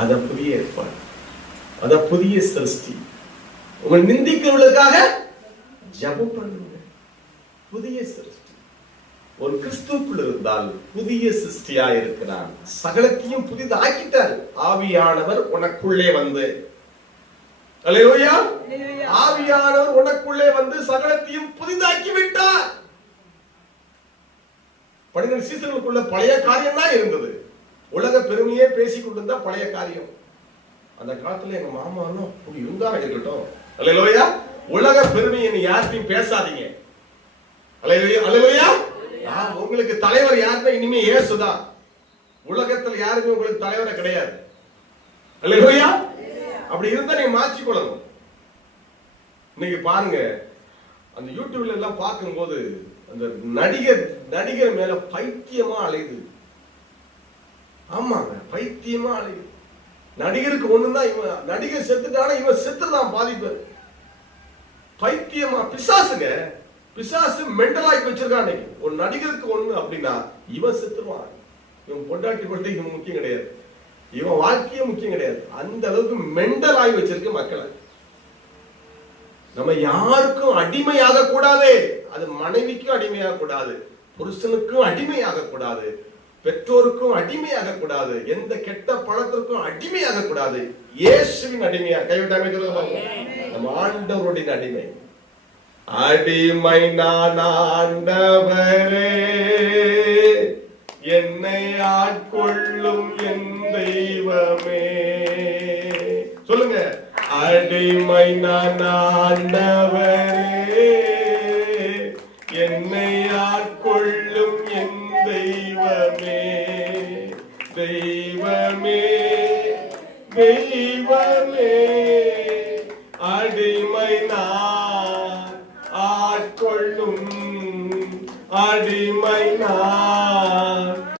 அத புதிய ஏற்பாடு, அத புதிய சிருஷ்டி. உங்களை நிந்திக்கிறவர்களுக்காக ஜெபம் பண்ணுங்க. புதிய சிருஷ்டி. ஒரு கிறிஸ்துவுக்குள் இருந்தால் புதிய சிருஷ்டியா இருக்கிறான். சகலத்தையும் புதிதாக்கிட்டார். ஆவியானவர் உனக்குள்ளே வந்து, அல்லேலூயா, ஆவியானவர் உனக்குள்ளே வந்து சகலத்தையும் புதிதாக்கி விட்டார். 12 சீசர்களுக்குள்ள பழைய காரியம் தான் இருந்தது. உலக பெருமையே பேசிக் கொண்டிருந்தா பழைய காரியம். அந்த காலத்துல எங்க மாமா அப்படி இருந்தாங்க இருக்கட்டும். அல்லேலூயா. உலக பெருமையை யார்கிட்டையும் பேசாதீங்க. அல்லேலூயா, அல்லேலூயா. உங்களுக்கு தலைவர் யாருன்னா இனிமே இயேசுதான். உலகத்துல யாருமே உங்களுக்கு தலைவரே கிடையாது. அல்லேலூயா. அப்படி இருந்தா நீங்க மாற்றிக்கொள்ளணும். இன்னைக்கு பாருங்க, அந்த யூடியூப்ல எல்லாம் பார்க்கும்போது அந்த நடிகர் மேல பைத்தியமா அலையுது. ஆமாங்க, பைத்தியமா அலையுது. நடிகருக்கு ஒண்ணுதான், இவன் நடிகர் செத்துட்டானா இவன் செத்துதான் பாதிப்பு. பைத்தியமா, பிசாசுங்க, பிசாசு மெண்டலாக்கி வச்சிருக்கான். ஒரு நடிகருக்கு ஒண்ணு அப்படின்னா இவன் செத்துருவான். இவன் பொண்டாட்டி கொண்டு இவன் முக்கியம் கிடையாது, இவன் வாழ்க்கையும் முக்கியம் கிடையாது. அந்த அளவுக்கு மெண்டல் ஆகி வச்சிருக்கு மக்களை. நம்ம யாருக்கும் அடிமையாக கூடாது. அது மனைவிக்கும் அடிமையாக கூடாது, புருஷனுக்கும் அடிமையாக கூடாது, பெற்றோருக்கும் அடிமையாக கூடாது, எந்த கெட்ட பழத்திற்கும் அடிமையாக கூடாது. இயேசுவின் அடிமையா கைவிட்டாமே நம்ம ஆண்டவருடைய அடிமை. அடிமை நான் ஆண்டவரே, என்னை ஆட்கொள்ளும் என் தெய்வமே. சொல்லுங்க, அடிமை நான் ஆண்டவரே, என்னை ஆட்கொள்ளும் என் தெய்வமே. தெய்வமே, தெய்வமே, அடிமை நான் ஆட்கொள்ளும் அடிமை நான்.